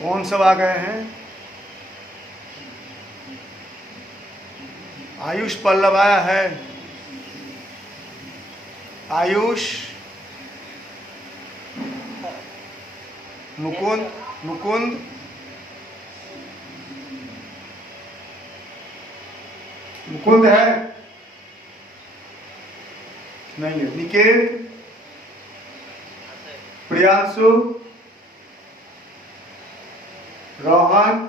कौन सब आ गए हैं? आयुष पल्लव आया है। आयुष, मुकुंद, मुकुंद, मुकुंद है? नहीं है। Niket, Priyanshu, Rohan,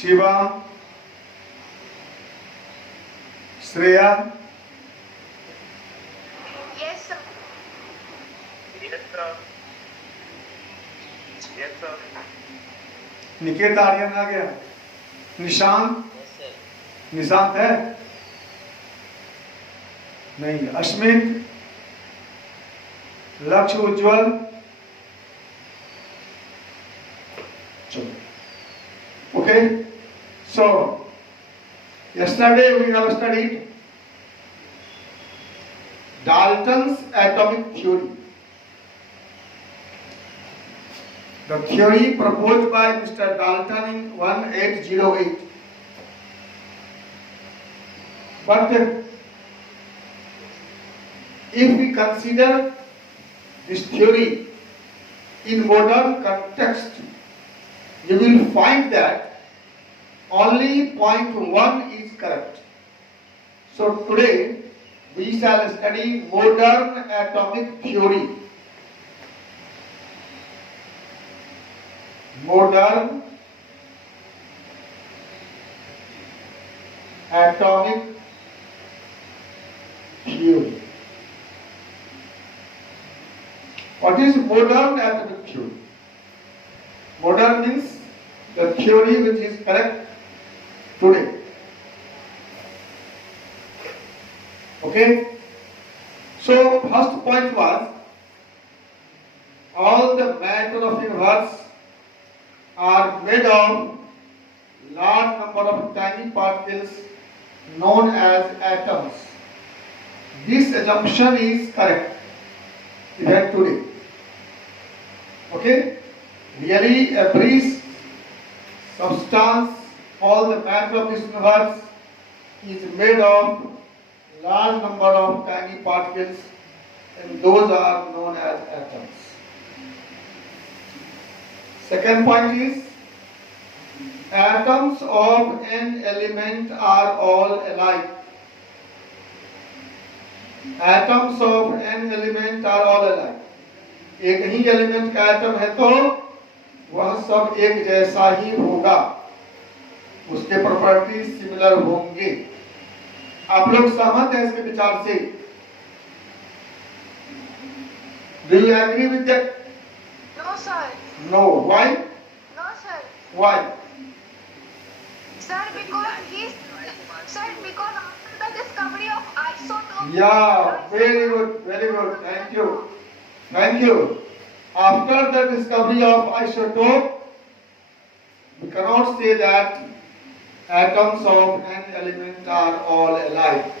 Shiva, Shreya, Yes, sir. निकेत आर्यन आ गया। निशांत, निशांत है? नहीं है। अश्मित, लक्ष्य, उज्जवल, चलो। Okay, so yesterday we have studied Dalton's atomic theory. The theory proposed by Mr. Dalton in 1808. But if we consider this theory in modern context, you will find that only point 1 is correct. So today we shall study modern atomic theory. Modern atomic theory. What is modern atomic theory? Modern means the theory which is correct today. Okay? So first point was all the matter of universe are made of large number of tiny particles known as atoms. This assumption is correct even today. Okay? Really every substance, all the matter of this universe is made of large number of tiny particles, and those are known as atoms. Second point is atoms of an element are all alike. Atoms of an element are all alike. एक ही element का atom है तो वह सब एक जैसा ही होगा, उसके प्रॉपर्टी सिमिलर होंगे। आप लोग सहमत हैं इसके विचार से? Do you agree with that? No, sir. No. Why? No, sir. Why? Sir, because after the discovery of isotopes. Yeah, very good, very good. Thank you. Thank you. After the discovery of isotope, we cannot say that atoms of an element are all alike.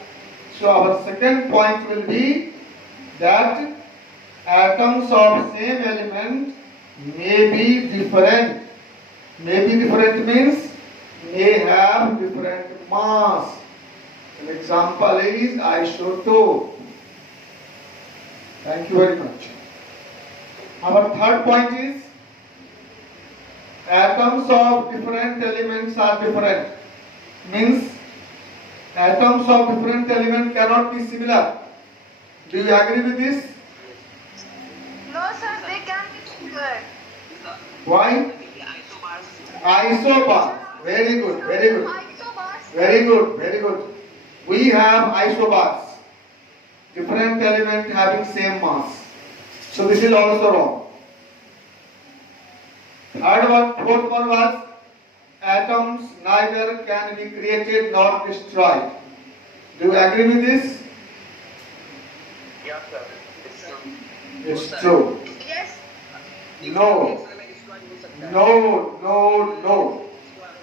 So our second point will be that atoms of same element may be different. May be different means may have different mass. An example is isotope. Thank you very much. Our third point is atoms of different elements are different. Means atoms of different element cannot be similar. Do you agree with this? No, sir, they can be similar. Why? Isobar. Very good, very good. Isobars. Very good, very good. We have isobars. Different element having same mass. So this is also wrong. Third one, fourth one was atoms neither can be created nor destroyed. Do you agree with this? Yes, sir. It's true. Yes. No. No.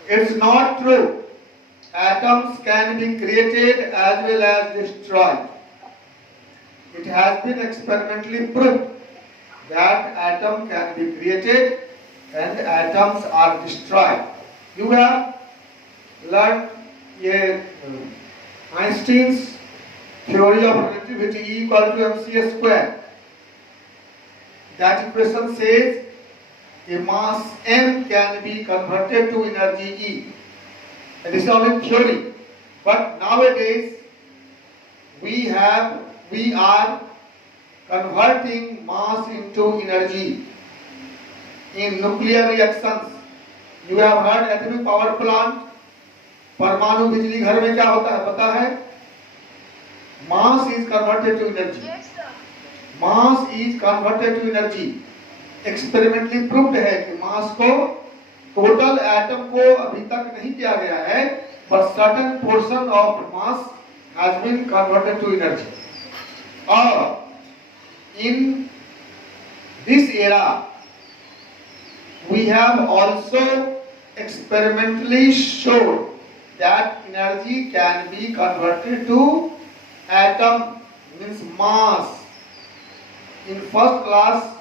It's not true. Atoms can be created as well as destroyed. It has been experimentally proved that atom can be created and atoms are destroyed. You have learned Einstein's theory of relativity E equal to mc square. That equation says a mass m can be converted to energy E. It is only theory. But nowadays we are converting mass into energy in nuclear reactions. You have heard atomic power plant. परमाणु बिजली घर में क्या होता है पता है? Mass is converted to energy. Yes, sir. Mass is converted to energy. Experimentally proved है कि mass को total atom को अभी तक नहीं किया गया है, but certain portion of mass has been converted to energy. और in this era, we have also experimentally shown that energy can be converted to atom, means mass. In first class,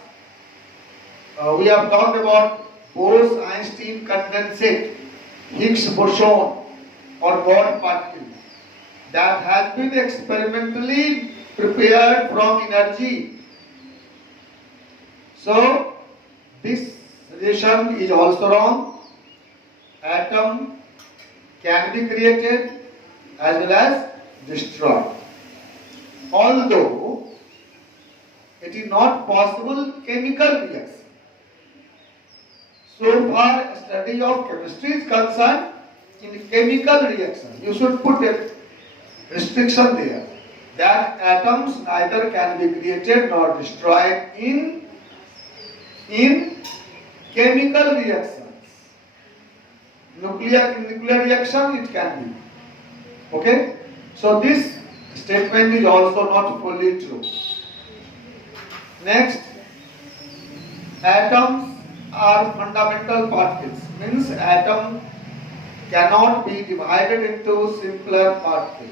we have talked about Bose-Einstein condensate, Higgs boson or God particle that has been experimentally prepared from energy. So, this suggestion is also wrong. Atom can be created as well as destroyed. Although it is not possible chemical reaction. So far study of chemistry is concerned, in chemical reaction, you should put a restriction there that atoms neither can be created nor destroyed in chemical reactions. Nuclear reaction it can be. Okay? So this statement is also not fully true. Next, atoms are fundamental particles, means atom cannot be divided into simpler particles.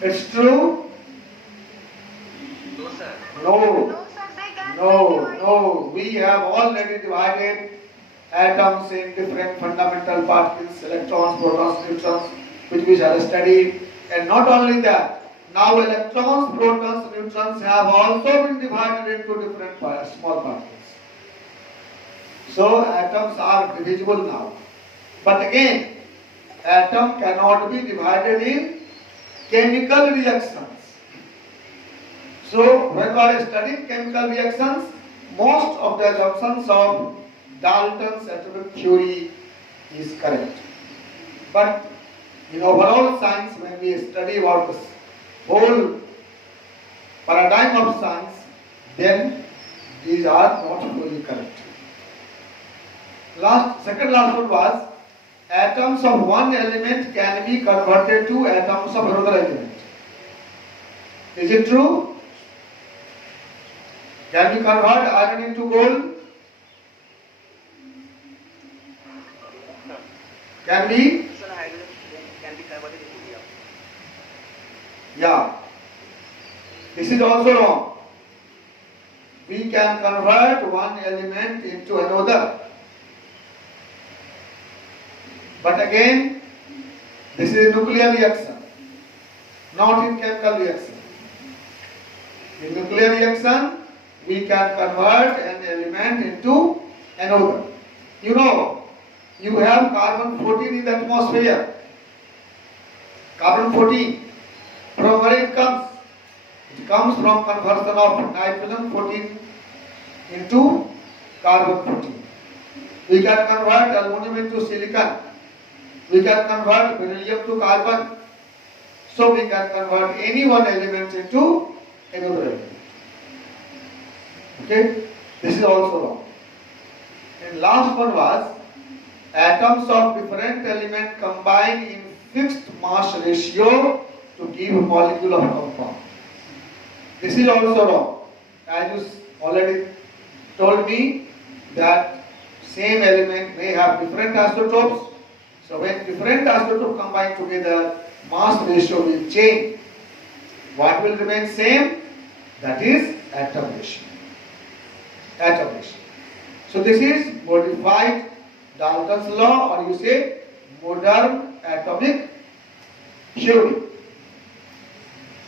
It's true? No, sir. No. No, sir, they can be divided. No. We have already divided atoms in different fundamental particles, electrons, protons, neutrons, which we shall study. And not only that, now electrons, protons, neutrons have also been divided into different small particles. So atoms are divisible now. But again, atom cannot be divided in chemical reactions. So when we are studying chemical reactions, most of the assumptions of Dalton's atomic theory is correct. But in overall science, when we study about this whole paradigm of science, then these are not fully correct. Second last one was, atoms of one element can be converted to atoms of another element. Is it true? Can we convert iron into gold? Can we? Sir, hydrogen can be converted into helium. Yeah. This is also wrong. We can convert one element into another. But again, this is a nuclear reaction, not in chemical reaction. In nuclear reaction, we can convert an element into another. You know, you have carbon-14 in the atmosphere. Carbon-14, from where it comes? It comes from conversion of nitrogen-14 into carbon-14. We can convert aluminum into silicon. We can convert beryllium to carbon. So we can convert any one element into another element. Okay? This is also wrong. And last one was, atoms of different element combine in fixed mass ratio to give a molecule of compound. This is also wrong. As you already told me that same element may have different isotopes. So when different isotopes combine together, mass ratio will change. What will remain same? That is atom ratio. atoms. So this is modified Dalton's law, or you say modern atomic theory.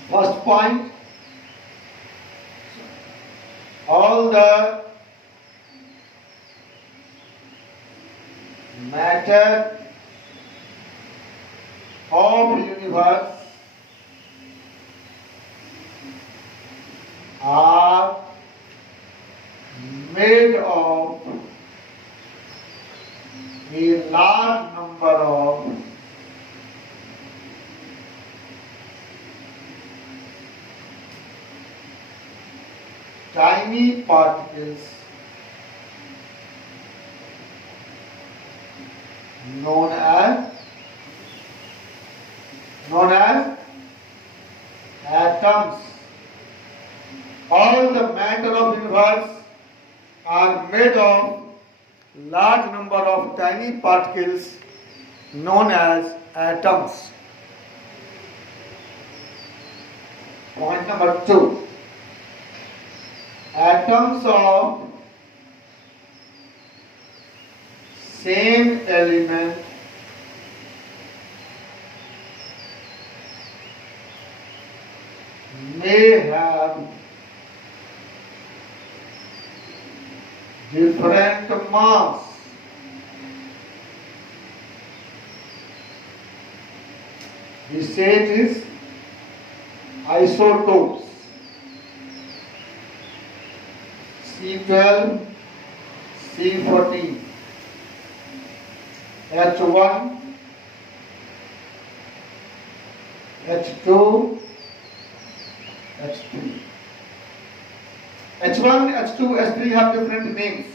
First point, all the matter of universe are made of a large number of tiny particles known as atoms. All the matter of universe are made of large number of tiny particles known as atoms. Point number 2. Atoms of same element may have different mass. We say it is isotopes. C12, C14, H1, H2, H3. H1, H2, H3 have different names.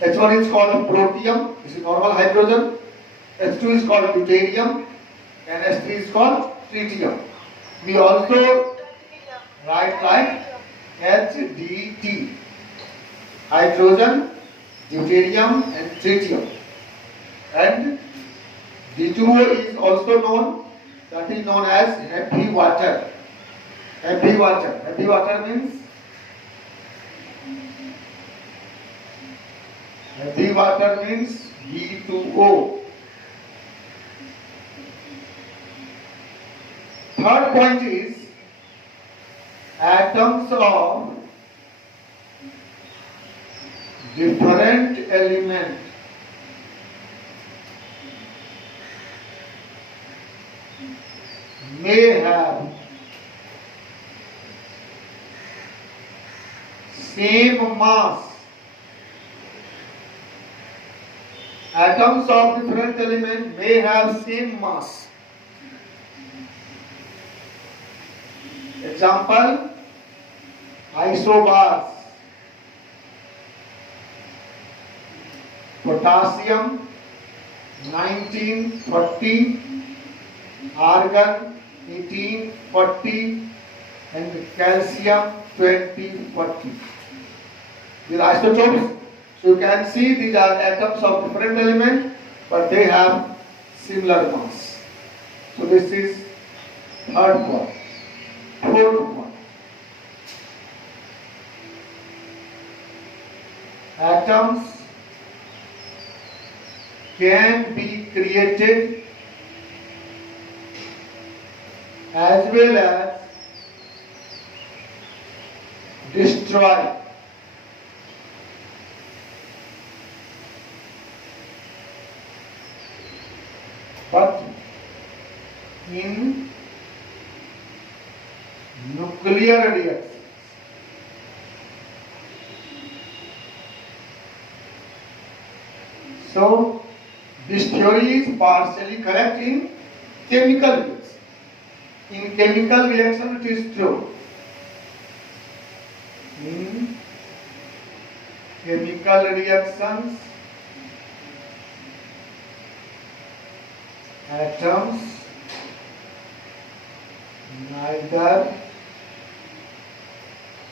H1 is called protium, this is normal hydrogen. H2 is called deuterium, and H3 is called tritium. We also write like HDT, hydrogen, deuterium and tritium. And D2O is also known, that is known as heavy water. Heavy water. Heavy water means B2O. Third point is atoms of different element may have same mass. Atoms of different element may have same mass. Example, isobars. Potassium 1940, argon 1840 and calcium 2040. These are isotopes. So you can see these are atoms of different element, but they have similar mass. So this is third point. Fourth point. Atoms can be created as well as destroyed. But in nuclear reactions. So this theory is partially correct in chemical reactions. In chemical reaction it is true. In chemical reactions, atoms neither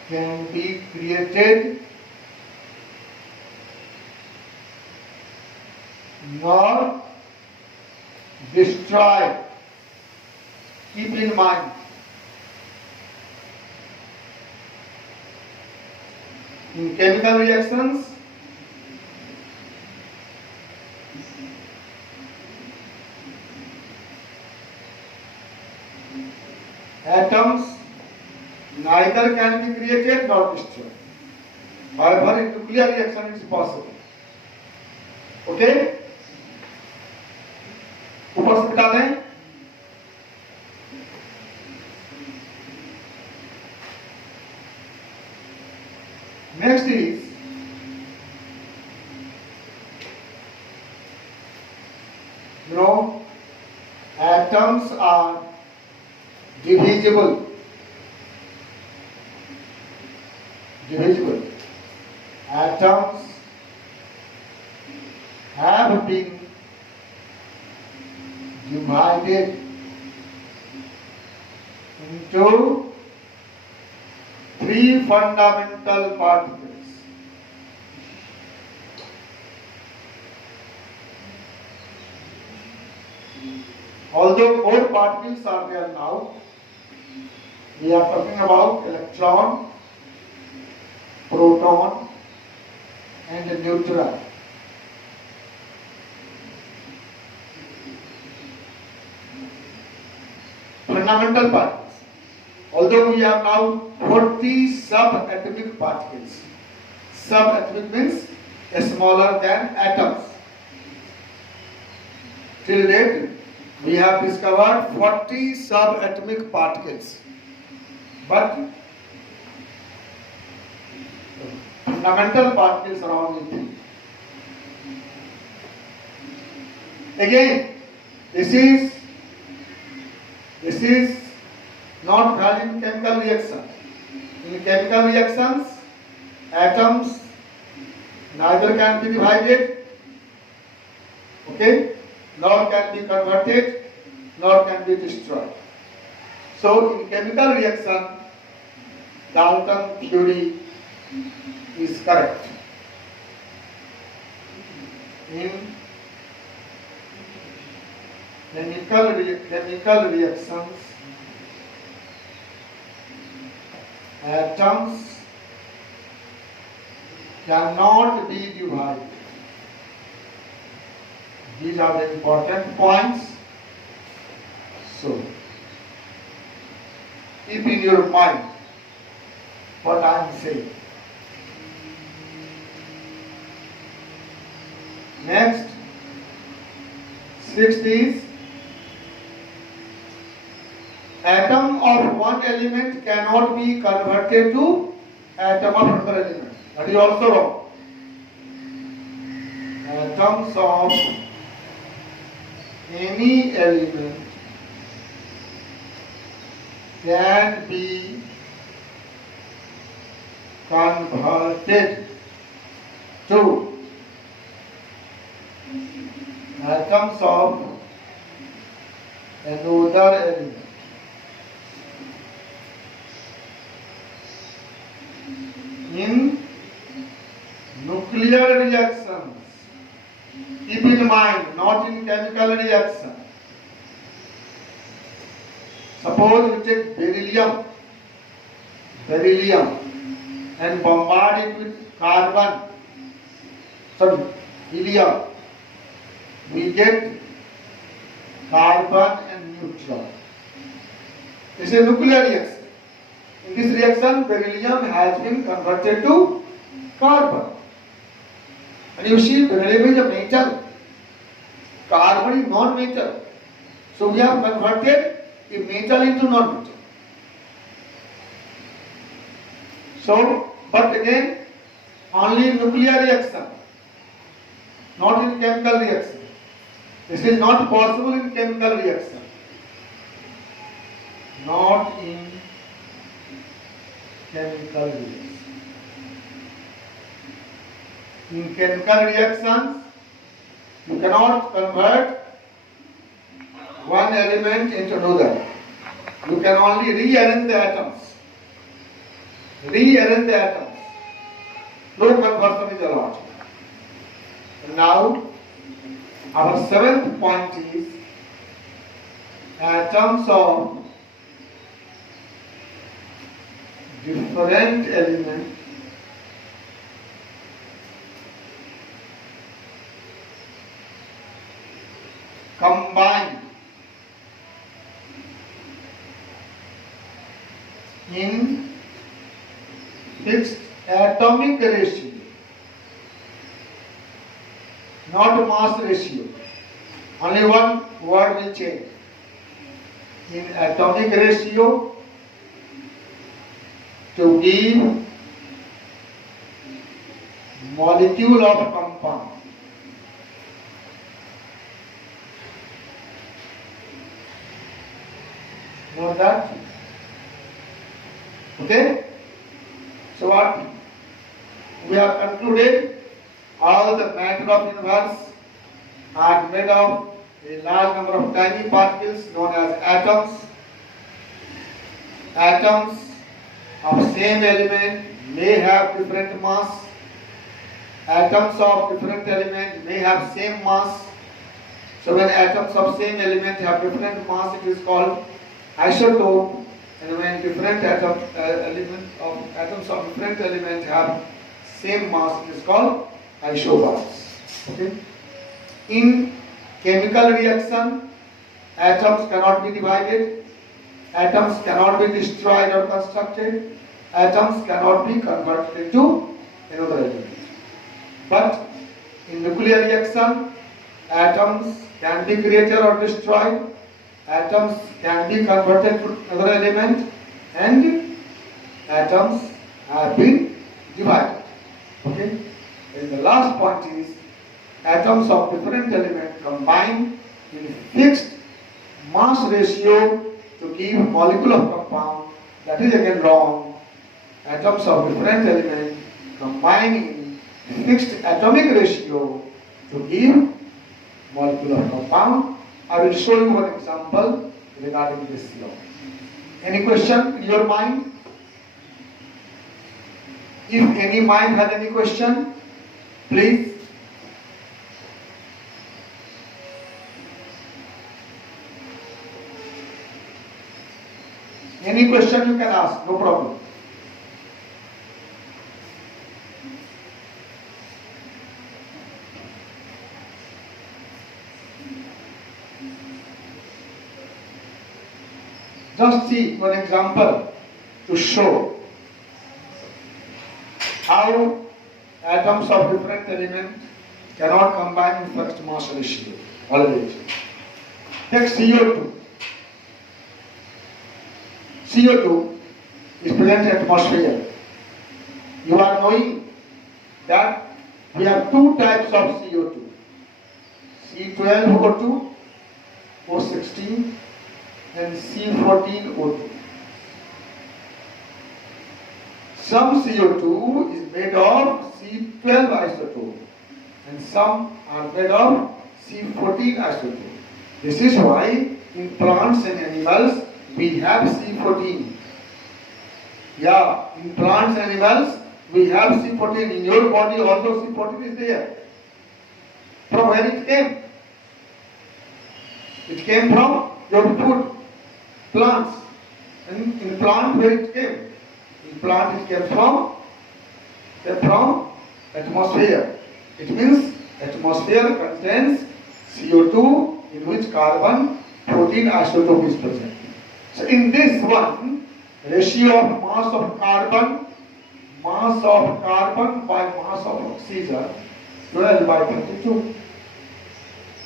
can be created nor destroyed. Keep in mind. In chemical reactions, atoms neither can be created nor destroyed. However, in nuclear reaction it is possible. Okay? ऊपर से बता दें next is atoms are divisible. Atoms have been divided into three fundamental particles. Although four particles are there now, we are talking about electron, proton, and neutron. Fundamental particles. Although we have now 40 subatomic particles. Subatomic means smaller than atoms. Till date, we have discovered 40 subatomic particles. But fundamental particles are only three. Again, this is not valid in chemical reaction. In chemical reactions, atoms neither can be divided, okay, nor can be converted, nor can be destroyed. So, in chemical reaction, Dalton theory is correct. In chemical reactions, atoms cannot be divided. These are the important points. So, keep in your mind what I am saying. Next, sixth is atom of one element cannot be converted to atom of another element. That is also wrong. Atoms of any element can be converted to atoms of another element. In nuclear reactions, keep in mind, not in chemical reaction. Suppose you take beryllium and bombard it with carbon, helium. We get carbon and neutron. This is a nuclear reaction. In this reaction, beryllium has been converted to carbon. And you see, beryllium is a metal. Carbon is non-metal. So we have converted a metal into non-metal. So, but again, only in nuclear reaction, not in chemical reaction. This is not possible in chemical reaction. Not in chemical reaction. In chemical reactions, you cannot convert one element into another. You can only rearrange the atoms. Rearrange the atoms. No conversion is allowed. And now, our seventh point is atoms of different elements fixed atomic ratio, not mass ratio. Only one word will change. In atomic ratio, to give molecule of compound. Note that? Okay? So what? We have concluded all the matter of universe are made of a large number of tiny particles known as atoms. Atoms of same element may have different mass. Atoms of different element may have same mass. So when atoms of same element have different mass, it is called isotope. And when different atoms of different element have same mass, it is called isobars. Okay? In chemical reaction, atoms cannot be divided, atoms cannot be destroyed or constructed, atoms cannot be converted into another element. But in nuclear reaction, atoms can be created or destroyed, atoms can be converted to another element, and atoms have been divided. Okay? And the last point is atoms of different element combine in fixed mass ratio to give molecule of compound. That is again wrong. Atoms of different element combine in fixed atomic ratio to give molecule of compound. I will show you one example regarding this law. Any question in your mind? If any mind has any question, please. Any question you can ask, no problem. Just see one example to show how atoms of different elements cannot combine in fixed mass ratio. Always. Take CO2. CO2 is present in atmosphere. You are knowing that we have two types of CO2. C12O2, O16, and C14O2. Some CO2 is made of C12 isotope and some are made of C14 isotope. This is why in plants and animals we have C14. Yeah, in plants and animals we have C14. In your body also C14 is there. From where it came? It came from your food, plants. And in plant where it came? In plant it came from atmosphere. It means atmosphere contains CO2 in which carbon 14 isotope is present. So in this one, ratio of mass of carbon by mass of oxygen, 12 by 32.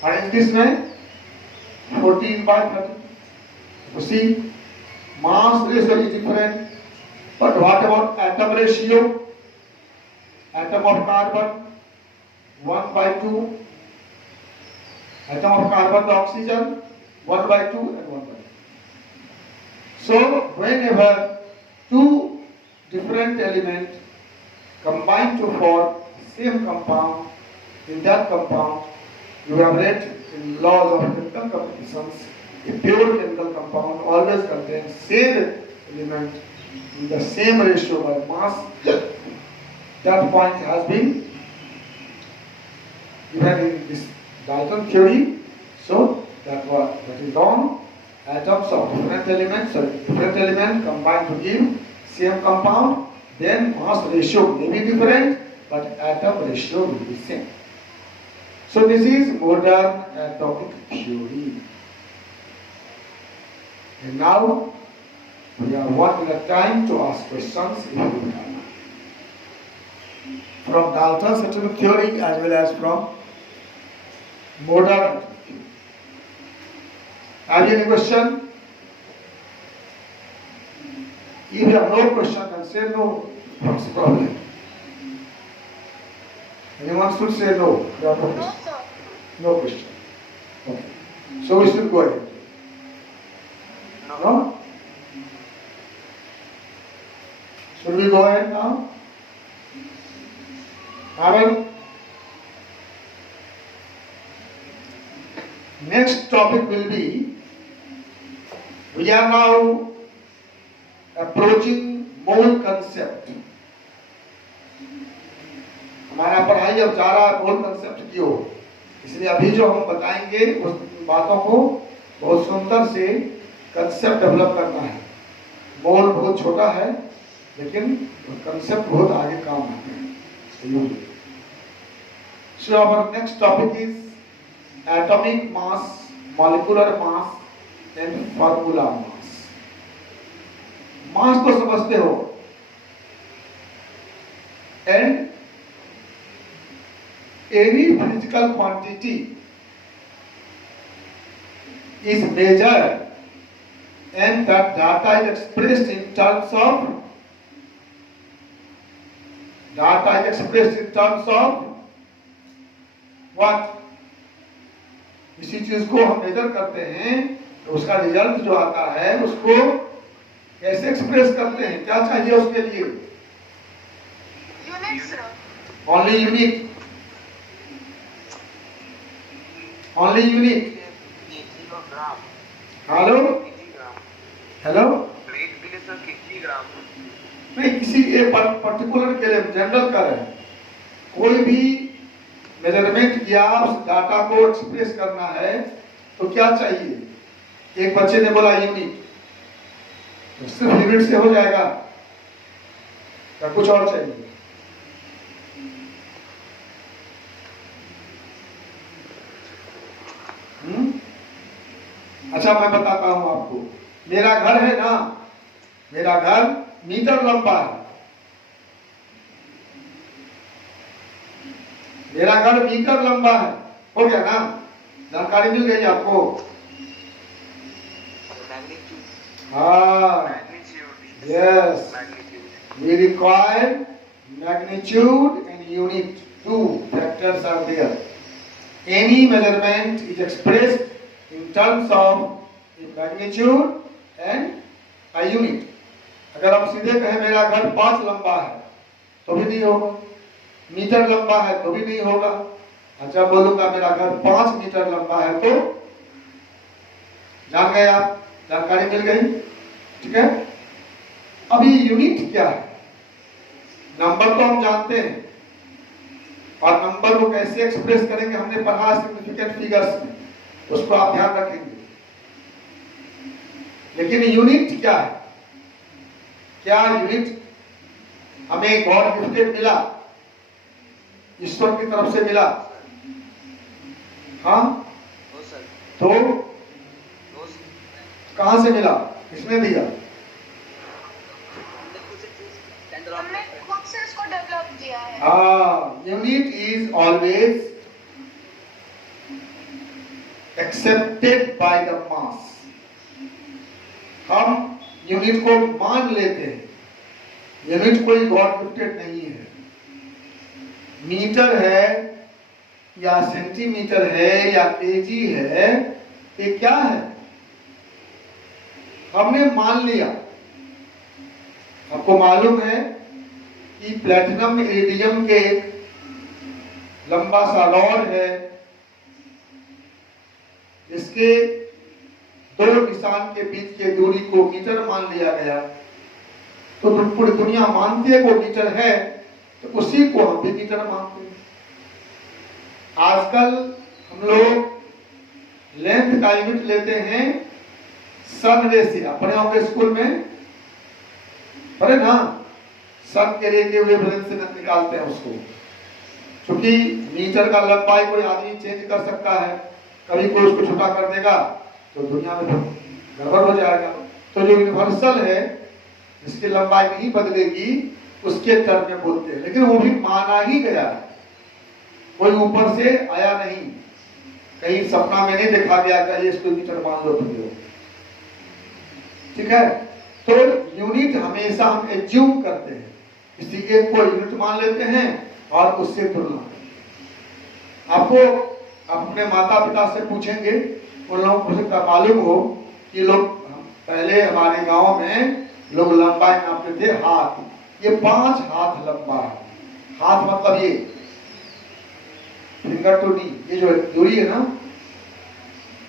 And in this way, 14 by 32. You see, mass ratio is different. But what about atom ratio? Atom of carbon, 1 by 2. Atom of carbon to oxygen, 1 by 2 and 1 by 2. So, whenever two different elements combine to form same compound, in that compound, you have read in laws of chemical competitions, a pure chemical compound always contains same element in the same ratio by mass. That point has been given in this Dalton theory. So that is wrong. Atoms of different element combine to give same compound. Then mass ratio may be different, but atom ratio will be same. So this is modern atomic theory. And now we have 1 minute time to ask questions if you have. from Dalton's atomic theory as well as from modern atomic theory. Have you any question? If you have no question, then say no. What's the problem? Anyone should say no. You have no No, question. sir. No question. Okay. So we should go ahead. No? Should we go ahead now? Aaron? Next topic will be, we are now approaching mole concept. हमारा पढ़ाई अब जा रहा है मोल concept की ओर, इसलिए अभी जो हम बताएंगे उस बातों को बहुत सुंदर से कंसेप्ट डेवलप करना है। मोल बहुत छोटा है लेकिन कंसेप्ट बहुत आगे काम आते हैं। So our next topic is atomic mass, molecular mass and formula mass. मास तो समझते हो, and any physical quantity is measured and that data is expressed in terms of what? किसी चीज को हम मेजर करते हैं तो उसका रिजल्ट जो आता है उसको कैसे एक्सप्रेस करते हैं, क्या चाहिए उसके लिए? Unit, sir. Only unit. Only unit. Kilogram. Hello kilogram. Hello weight के लिए सर किलोग्राम। नहीं, किसी एक पर्टिकुलर के लिए जनरल कर रहे हैं। कोई भी मेजरमेंट किया, उस डाटा को एक्सप्रेस करना है तो क्या चाहिए? एक बच्चे ने बोला यूनिट, तो सिर्फ यूनिट से हो जाएगा या कुछ और चाहिए? अच्छा, मैं बताता हूं आपको। मेरा घर है ना, मेरा घर मीटर लंबा है। मेरा घर मीटर लंबा है, हो गया ना? जानकारी मिल गई आपको? हाँ, yes. We require magnitude and unit. Two factors are there. Any measurement is expressed in terms of a magnitude and a unit. अगर हम सीधे कहें मेरा घर 5 लंबा है तो भी नहीं होगा, मीटर लंबा है तो भी नहीं होगा। अच्छा, बोलूंगा मेरा घर 5 मीटर लंबा है तो जान गए आप, जानकारी मिल गई, ठीक है? अब ये यूनिट क्या है? नंबर तो हम जानते हैं और नंबर को कैसे एक्सप्रेस करेंगे हमने पढ़ा सिग्निफिकेंट फिगर्स में, उसको आप ध्यान रखेंगे। लेकिन यूनिट क्या है? क्या यूनिट हमें गॉड गिफ्टेड मिला, ईश्वर की तरफ से मिला? हाँ, तो कहां से मिला, किसने दिया? हमने खुद से इसको डेवलप किया है। हाँ, unit is always accepted by the mass. हम यूनिट को मान लेते हैं, यूनिट कोई गॉड गिफ्टेड नहीं है। मीटर है या सेंटीमीटर है या केजी है, ये क्या है? हमने मान लिया। आपको मालूम है कि प्लैटिनम इरिडियम के एक लंबा सा रॉड है, इसके 2 निशान के बीच की दूरी को मीटर मान लिया गया। तो पूरी दुनिया मानती है वो मीटर है, तो उसी को हम भी मीटर मानते हैं। आजकल हम लोग लेंथ का यूनिट लेते हैं सन रे से। अपने होंगे स्कूल में पढ़े ना, सन के रे के वेवलेंथ से निकालते हैं उसको, क्योंकि मीटर का लंबाई कोई आदमी चेंज कर सकता है, कभी कोई उसको छोटा कर देगा तो दुनिया में गड़बड़ हो जाएगा। तो जो यूनिवर्सल है, जिसकी लंबाई नहीं बदलेगी, उसके टर्म में बोलते हैं, लेकिन वो भी माना ही गया है, कोई ऊपर से आया नहीं, कहीं सपना में नहीं देखा गया कि ये इसको मीटर मान लो तुम लोग। ठीक है, तो यूनिट हमेशा हम एज्यूम करते हैं, किसी एक को यूनिट मान लेते हैं और उससे तुलना। आपको अपने माता पिता से पूछेंगे, उन लोगों को सकता मालूम हो कि लोग पहले हमारे गांव में लोग लंबाई नापते थे हाथ, ये 5 हाथ लंबा है। हाथ मतलब ये फिंगर टू नी, ये जो दूरी है ना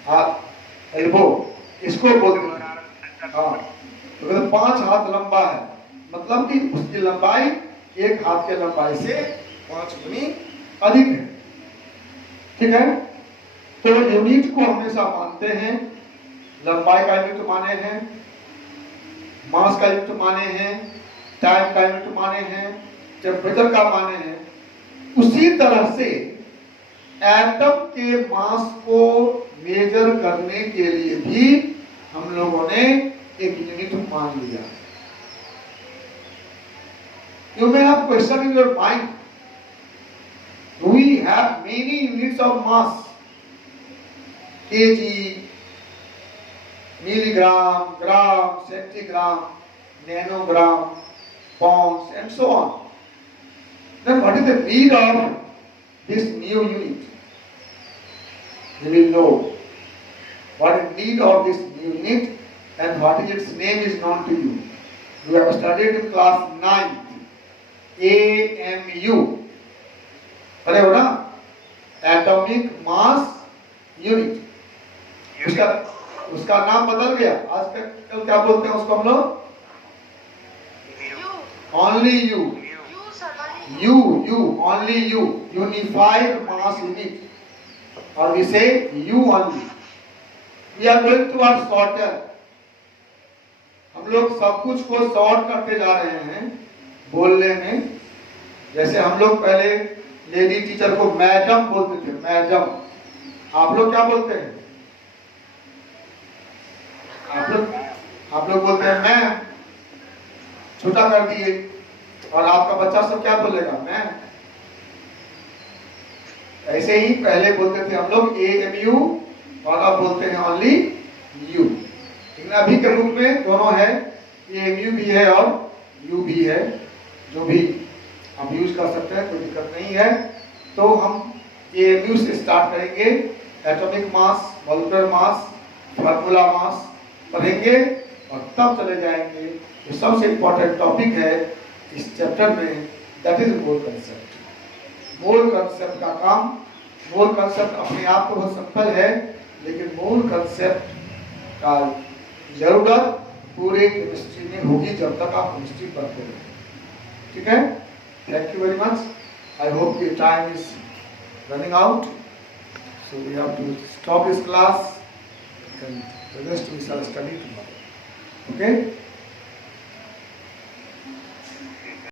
हाथ एल्बो, इसको बोलते हैं। हाँ, तो कहते 5 हाथ लंबा है, मतलब कि उसकी लंबाई एक हाथ के लंबाई से 5 गुनी अधिक है। ठीक है, तो यूनिट को हमेशा मानते हैं, लंबाई का यूनिट माने हैं, मास का यूनिट माने हैं, टाइम का यूनिट माने हैं, टेम्परेचर का माने हैं। उसी तरह से एटम के मास को मेजर करने के लिए भी हम लोगों ने एक यूनिट मान लिया। You may have question in your mind. We have many units of mass: kg, milligram, gram, centigram, nanogram, pounds, and so on. Then what is the need of this new unit? You will know what is the need of this new unit and what is its name is known to you. You have studied in class 9, AMU. पढ़े हो ना, atomic mass unit. उसका नाम बदल गया, आजकल क्या बोलते हैं उसको हम लोग? Only U, only U, unified mass unit, और we say U only. We are going towards shorter. हम लोग सब कुछ को शॉर्ट करते जा रहे हैं बोलने में। जैसे हम लोग पहले लेडी टीचर को मैडम बोलते थे, मैडम। आप लोग क्या बोलते हैं? आप लोग बोलते हैं मैम, छोटा कर दिए। और आपका बच्चा सब क्या बोलेगा? मैम। ऐसे ही पहले बोलते थे हम लोग AMU, और अब बोलते हैं ओनली यू। लेकिन अभी के रूप में दोनों है, AMU भी है और U भी है, जो भी हम यूज कर सकते हैं, कोई दिक्कत नहीं है। तो हम AMU से स्टार्ट करेंगे, atomic mass, molecular mass, formula mass पढ़ेंगे और तब चले जाएंगे जो सबसे इंपॉर्टेंट टॉपिक है इस चैप्टर में, that is mole concept. Mole concept का काम, मोल कंसेप्ट अपने आप को बहुत सिंपल है, लेकिन मोल कंसेप्ट का जरूरत पूरे केमिस्ट्री में होगी जब तक आप केमिस्ट्री पढ़ते हैं। ठीक है, thank you very much. I hope your time is running out, so we have to stop this class and the rest we shall study tomorrow. Okay?